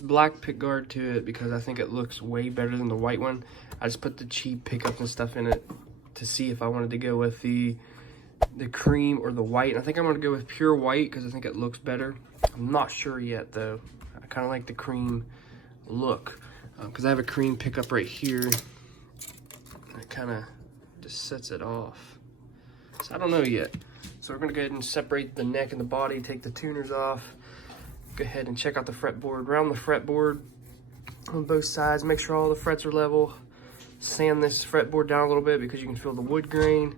black pick guard to it because I think it looks way better than the white one. I just put the cheap pickups and stuff in it to see if I wanted to go with the cream or the white. And I think I'm gonna go with pure white because I think it looks better. I'm not sure yet though. I kind of like the cream look because I have a cream pickup right here. It kind of just sets it off. So I don't know yet. So we're gonna go ahead and separate the neck and the body, take the tuners off. Go ahead and check out the fretboard. Round the fretboard on both sides, make sure all the frets are level. Sand this fretboard down a little bit because you can feel the wood grain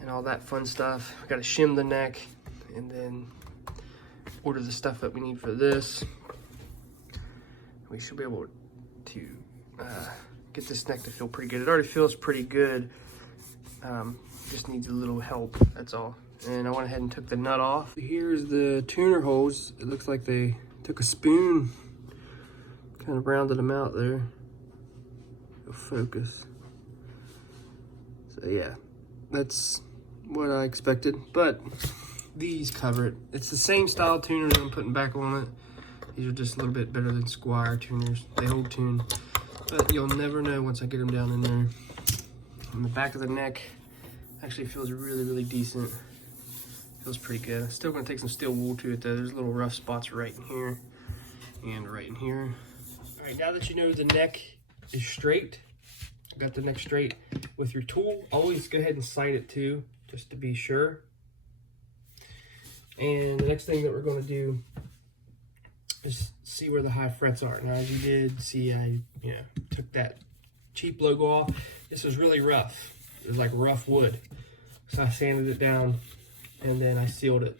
and all that fun stuff. We gotta shim the neck and then order the stuff that we need for this. We should be able to get this neck to feel pretty good. It already feels pretty good. Just needs a little help, that's all. And I went ahead and took the nut off. Here's the tuner holes. It looks like they took a spoon, kind of rounded them out there. Go focus. So yeah, that's what I expected, but these cover it. It's the same style tuner that I'm putting back on it. These are just a little bit better than Squire tuners. They hold tune, but you'll never know once I get them down in there. On the back of the neck, actually feels really, really decent. Feels pretty good. I'm still gonna take some steel wool to it though. There's little rough spots right in here and right in here. All right, now that you know the neck is straight, got the neck straight with your tool, always go ahead and sight it too, just to be sure. And the next thing that we're gonna do is see where the high frets are. Now, as you did see, I took that cheap logo off. This was really rough. It was like rough wood. So I sanded it down and then I sealed it.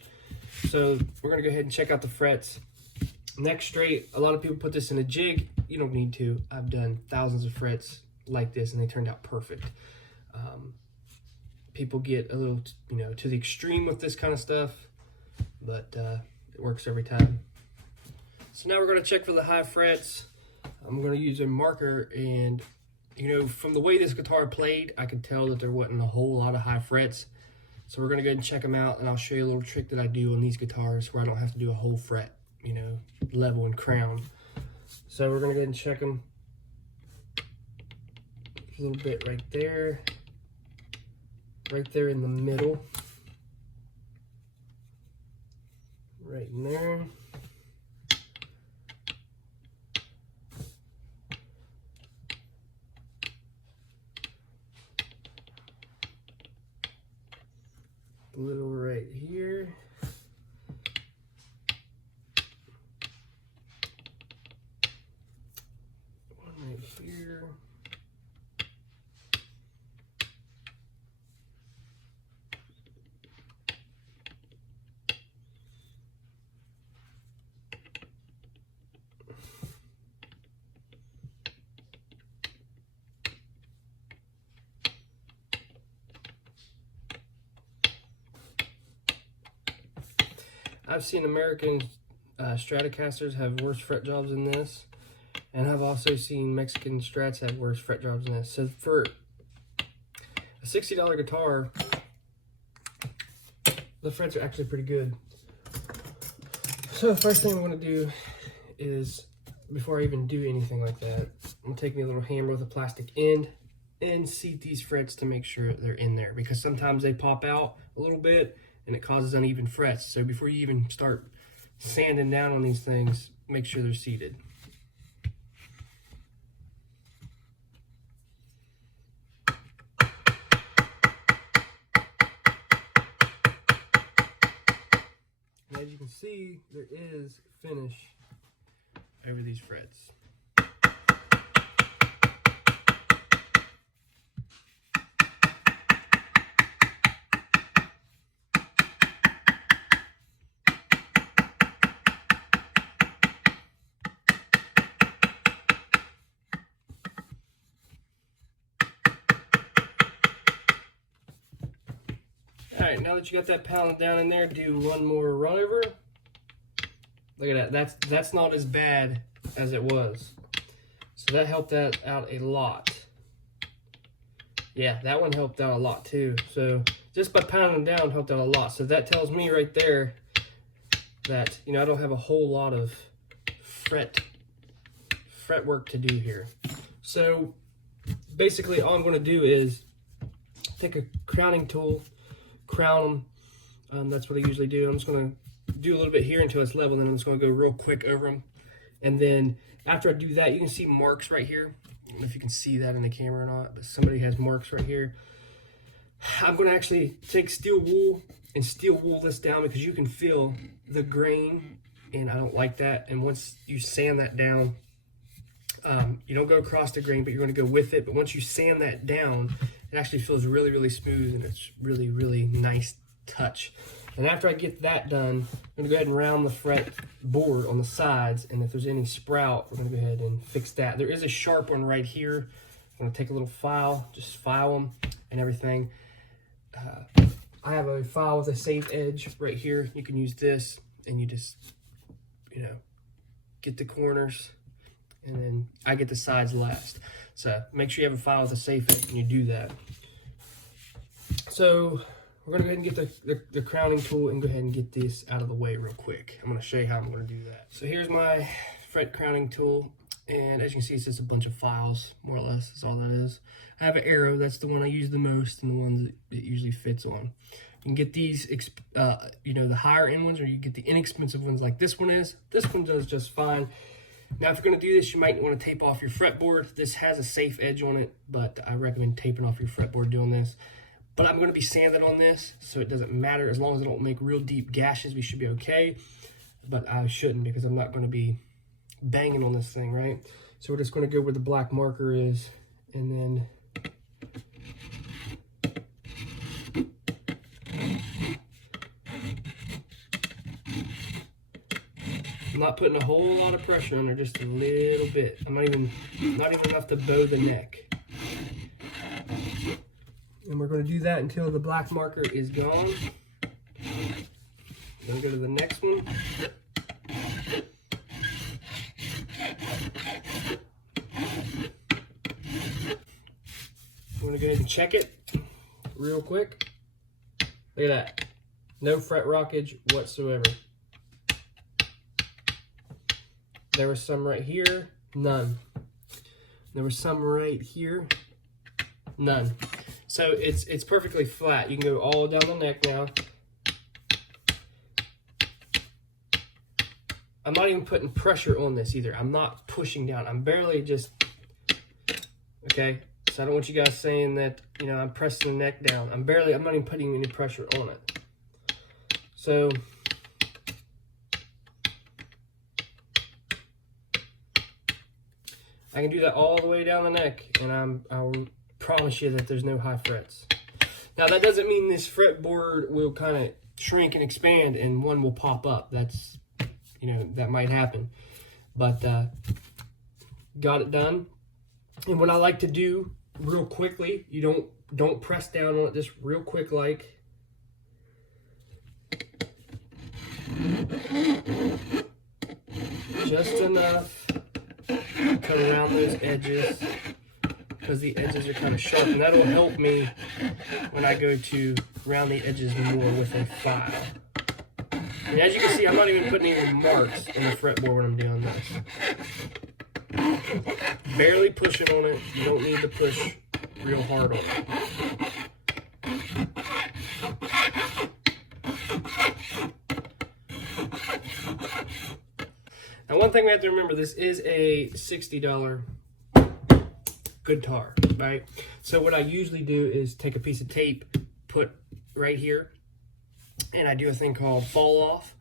So we're gonna go ahead and check out the frets. Neck straight, a lot of people put this in a jig. You don't need to. I've done thousands of frets like this and they turned out perfect. People get a little, to the extreme with this kind of stuff, but it works every time. So now we're gonna check for the high frets. I'm gonna use a marker, and from the way this guitar played, I could tell that there wasn't a whole lot of high frets. So we're gonna go ahead and check them out, and I'll show you a little trick that I do on these guitars where I don't have to do a whole fret, level and crown. So we're gonna go ahead and check them. A little bit right there in the middle, right in there. A little right here. One right here. I've seen American Stratocasters have worse fret jobs than this, and I've also seen Mexican Strats have worse fret jobs than this. So for a $60 guitar, the frets are actually pretty good. So the first thing I'm going to do is, before I even do anything like that, I'm taking a little hammer with a plastic end and seat these frets to make sure they're in there, because sometimes they pop out a little bit and it causes uneven frets. So before you even start sanding down on these things, make sure they're seated. And as you can see, there is finish over these frets. Alright, now that you got that pounded down in there, do one more run over. Look at that. That's not as bad as it was. So that helped that out a lot. Yeah, that one helped out a lot too. So just by pounding them down helped out a lot. So that tells me right there that, I don't have a whole lot of fret fretwork to do here. So basically all I'm going to do is take a crowning tool, crown them. That's what I usually do. I'm just going to do a little bit here until it's level, and then I'm just going to go real quick over them. And then after I do that, you can see marks right here. I don't know if you can see that in the camera or not, but somebody has marks right here. I'm going to actually take steel wool and steel wool this down, because you can feel the grain, and I don't like that. And once you sand that down, you don't go across the grain, but you're going to go with it. But once you sand that down, it actually feels really, really smooth, and it's really, really nice touch. And after I get that done, I'm going to go ahead and round the fret board on the sides, and if there's any sprout, we're going to go ahead and fix that. There is a sharp one right here. I'm going to take a little file, just file them and everything. I have a file with a safe edge right here. You can use this, and you just, you know, get the corners, and then I get the sides last. So make sure you have a file with a safe edge when you do that. So we're going to go ahead and get the crowning tool and go ahead and get this out of the way real quick. I'm going to show you how I'm going to do that. So here's my fret crowning tool, and as you can see, it's just a bunch of files, more or less, is all that is. I have an arrow. That's the one I use the most, and the one that it usually fits on. You can get these, you know, the higher end ones, or you get the inexpensive ones like this one is. This one does just fine. Now, if you're going to do this, you might want to tape off your fretboard. This has a safe edge on it, but I recommend taping off your fretboard doing this. But I'm going to be sanding on this, so it doesn't matter. As long as I don't make real deep gashes, we should be okay. But I shouldn't, because I'm not going to be banging on this thing, right? So we're just going to go where the black marker is, and then I'm not putting a whole lot of pressure on there, just a little bit. I'm not even enough to bow the neck. And we're going to do that until the black marker is gone. Then go to the next one. I'm going to go ahead and check it real quick. Look at that. No fret rockage whatsoever. There was some right here, none. There was some right here, none. So it's perfectly flat. You can go all down the neck now. I'm not even putting pressure on this either. I'm not pushing down. I'm barely just, okay? So I don't want you guys saying that, you know, I'm pressing the neck down. I'm not even putting any pressure on it. So I can do that all the way down the neck, and I'll promise you that there's no high frets. Now, that doesn't mean this fretboard will kind of shrink and expand and one will pop up. That's, you know, that might happen. But got it done. And what I like to do real quickly, you don't press down on it, just real quick like. Just enough to cut around those edges, because the edges are kind of sharp, and that'll help me when I go to round the edges more with a file. And as you can see, I'm not even putting any marks in the fretboard when I'm doing this. Barely pushing on it. You don't need to push real hard on it. Now, one thing we have to remember, this is a $60 guitar, right? So what I usually do is take a piece of tape, put right here, and I do a thing called fall off,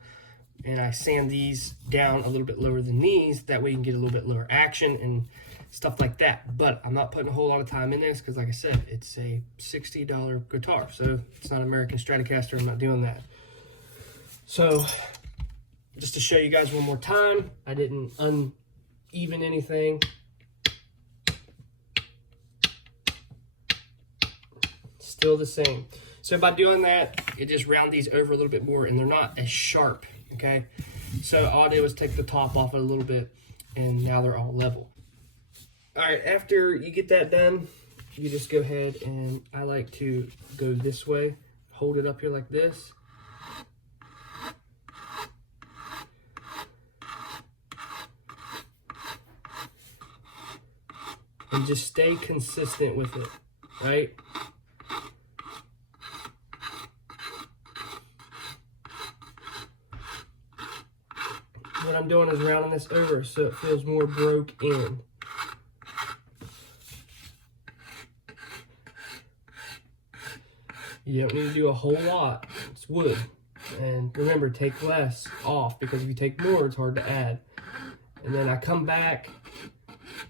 and I sand these down a little bit lower than these. That way you can get a little bit lower action and stuff like that. But I'm not putting a whole lot of time in this, because like I said, it's a $60 guitar. So it's not American Stratocaster. I'm not doing that. So just to show you guys one more time, I didn't uneven anything. Still the same. So by doing that, it just round these over a little bit more, and they're not as sharp, okay? So all I did was take the top off it a little bit, and now they're all level. All right, after you get that done, you just go ahead, and I like to go this way, hold it up here like this. and just stay consistent with it, right? What I'm doing is rounding this over so it feels more broke in. You don't need to do a whole lot. It's wood. And remember, take less off, because if you take more, it's hard to add. And then I come back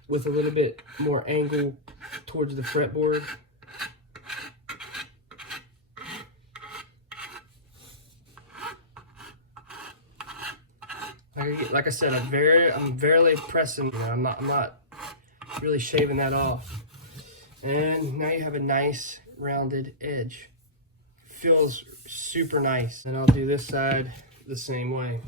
with a little bit more angle towards the fretboard. Like I said, I'm barely pressing. You know, I'm not really shaving that off. And now you have a nice rounded edge. Feels super nice. And I'll do this side the same way.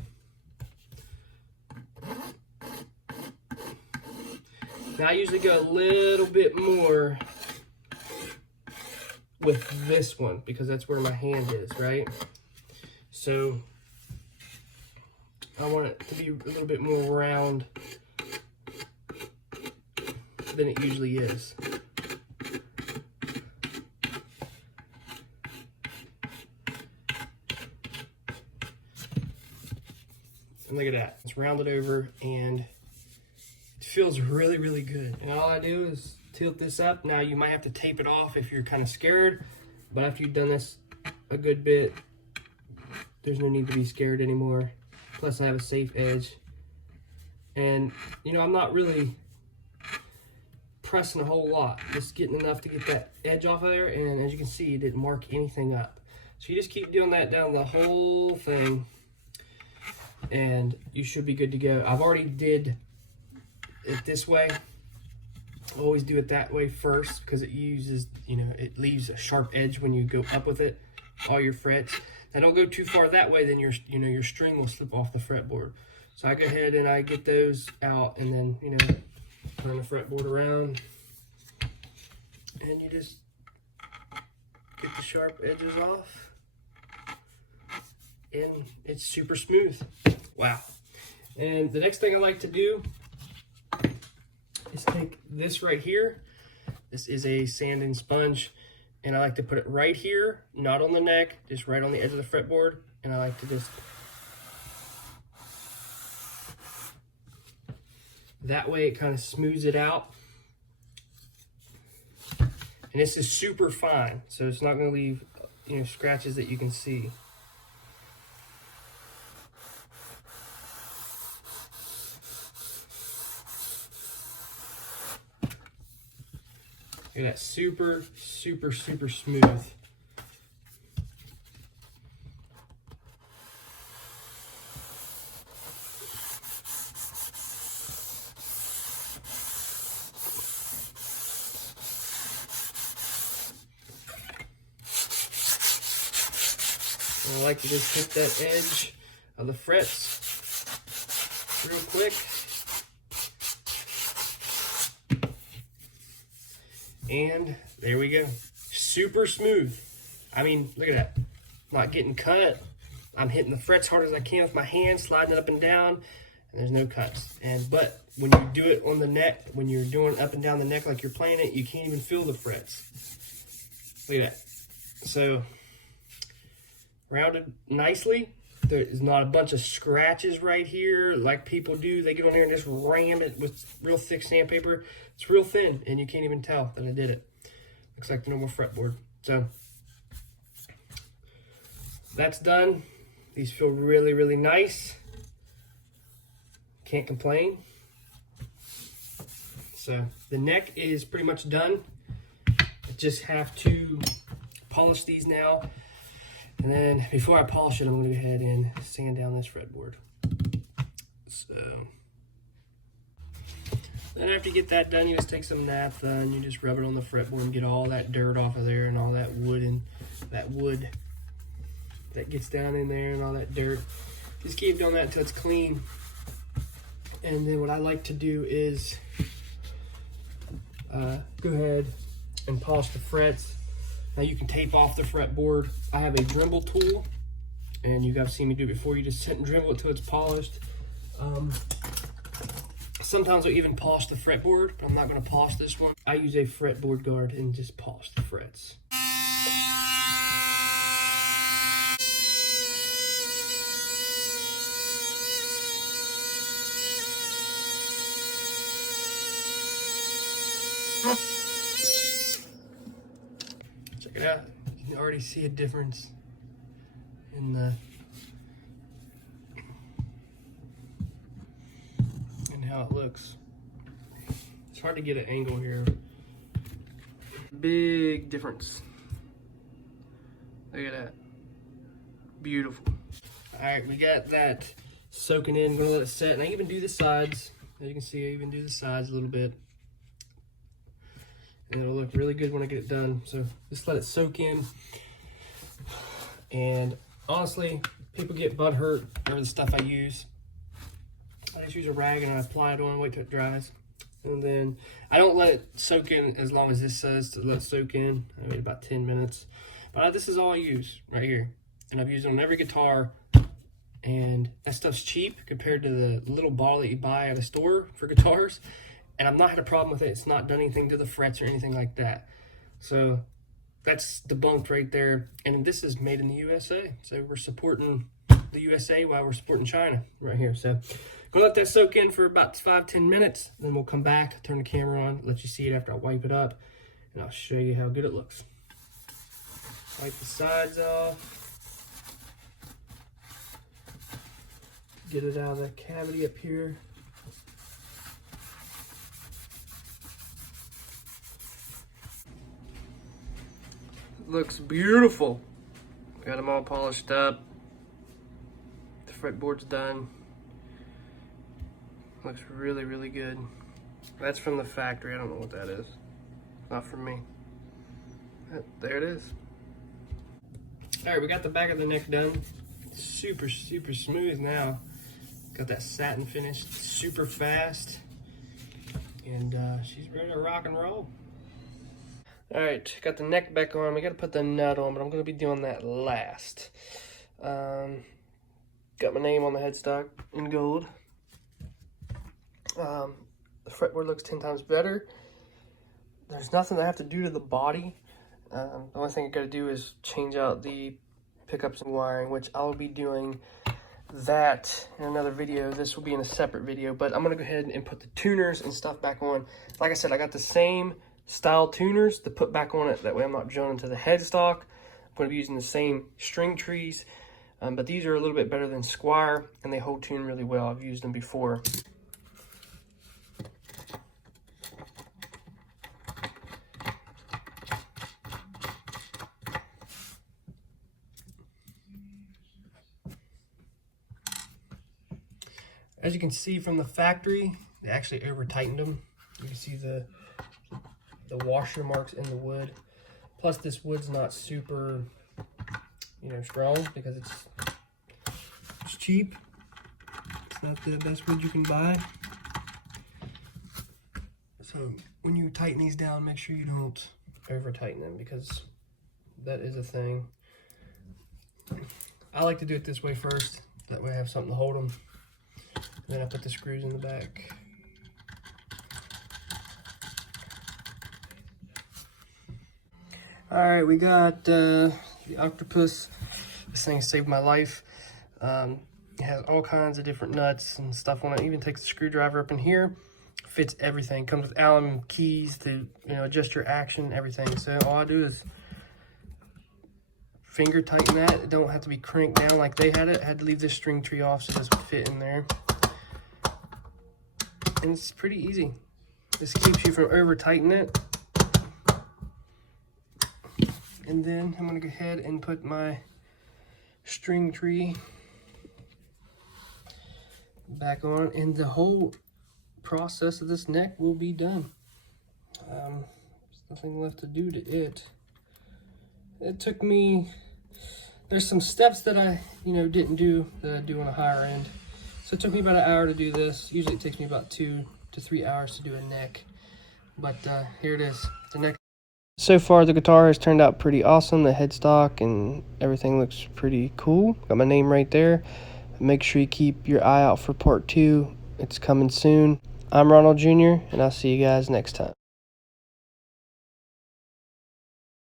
Now I usually go a little bit more with this one because that's where my hand is, right? So I want it to be a little bit more round than it usually is. And look at that, it's rounded over and it feels really, really good. And all I do is tilt this up. Now you might have to tape it off if you're kind of scared, but after you've done this a good bit, there's no need to be scared anymore. Plus I have a safe edge. And you know, I'm not really pressing a whole lot, just getting enough to get that edge off of there, and as you can see, it didn't mark anything up. So you just keep doing that down the whole thing, and you should be good to go. I've already did it this way. I always do it that way first because it uses, you know, it leaves a sharp edge when you go up with it, all your frets. Now don't go too far that way, then your string will slip off the fretboard. So I go ahead and I get those out, and then, you know, turn the fretboard around, and you just get the sharp edges off, and it's super smooth. Wow. And the next thing I like to do is take this right here. This is a sanding sponge, and I like to put it right here, not on the neck, just right on the edge of the fretboard, and I like to just, that way it kind of smooths it out. And this is super fine, so it's not going to leave, you know, scratches that you can see. Look at that, super, super, super smooth. I like to just hit that edge of the frets real quick. And there we go. Super smooth. I mean, look at that. Not getting cut. I'm hitting the frets hard as I can with my hand, sliding it up and down, and there's no cuts. But when you do it on the neck, when you're doing up and down the neck like you're playing it, you can't even feel the frets. Look at that. So, rounded nicely. There is not a bunch of scratches right here like people do. They get on here and just ram it with real thick sandpaper. It's real thin, and you can't even tell that I did it. Looks like the normal fretboard. So that's done. These feel really, really nice. Can't complain. So the neck is pretty much done. I just have to polish these now. And then before I polish it, I'm going to go ahead and sand down this fretboard. So then after you get that done, you just take some naphtha and you just rub it on the fretboard and get all that dirt off of there and all that wood that gets down in there and all that dirt. Just keep doing that until it's clean. And then what I like to do is go ahead and polish the frets. Now you can tape off the fretboard. I have a Dremel tool, and you guys have seen me do it before. You just sit and Dremel it till it's polished. Sometimes I'll even polish the fretboard, but I'm not going to polish this one. I use a fretboard guard and just polish the frets. Check it out. You can already see a difference in how it looks. It's hard to get an angle here. Big difference. Look at that. Beautiful. All right, we got that soaking in. I'm gonna let it set, and I even do the sides. As you can see, I even do the sides a little bit. And it'll look really good when I get it done. So just let it soak in. And honestly, people get butt hurt over the stuff I use. I just use a rag and I apply it on, wait till it dries. And then I don't let it soak in as long as this says to let it soak in. I mean, about 10 minutes. But this is all I use right here. And I've used it on every guitar. And that stuff's cheap compared to the little bottle that you buy at a store for guitars. And I've not had a problem with it. It's not done anything to the frets or anything like that. So that's debunked right there. And this is made in the USA. So we're supporting the USA while we're supporting China right here. So gonna let that soak in for about 5-10 minutes. Then we'll come back, turn the camera on, let you see it after I wipe it up. And I'll show you how good it looks. Wipe the sides off. Get it out of that cavity up here. Looks beautiful. Got them all polished up. The fretboard's done. Looks really, really good. That's from the factory. I don't know what that is. Not from me. There it is. All right, we got the back of the neck done. Super, super smooth now. Got that satin finish, super fast. And she's ready to rock and roll. All right, got the neck back on. We got to put the nut on, but I'm going to be doing that last. Got my name on the headstock in gold. The fretboard looks 10 times better. There's nothing I have to do to the body. The only thing I got to do is change out the pickups and wiring, which I'll be doing that in another video. This will be in a separate video, but I'm going to go ahead and put the tuners and stuff back on. Like I said, I got the same style tuners to put back on it. That way I'm not drilling into the headstock. I'm going to be using the same string trees, but these are a little bit better than Squire, and they hold tune really well. I've used them before. As you can see from the factory, they actually over-tightened them. You can see the washer marks in the wood. Plus this wood's not super, strong because it's cheap. It's not the best wood you can buy. So when you tighten these down, make sure you don't over-tighten them because that is a thing. I like to do it this way first. That way I have something to hold them. Then I put the screws in the back. All right, we got the octopus. This thing saved my life. It has all kinds of different nuts and stuff on it. It even takes the screwdriver up in here. Fits everything. Comes with Allen keys to adjust your action, everything. So all I do is finger tighten that. It don't have to be cranked down like they had it. I had to leave this string tree off so this would fit in there. And it's pretty easy. This keeps you from over tightening it. And then I'm gonna go ahead and put my string tree back on, and the whole process of this neck will be done. There's nothing left to do to it. It took me, there's some steps that I didn't do that I do on a higher end. So it took me about an hour to do this. Usually it takes me about 2 to 3 hours to do a neck. But here it is, the neck. So far the guitar has turned out pretty awesome. The headstock and everything looks pretty cool. Got my name right there. Make sure you keep your eye out for part 2. It's coming soon. I'm Ronald Jr., and I'll see you guys next time.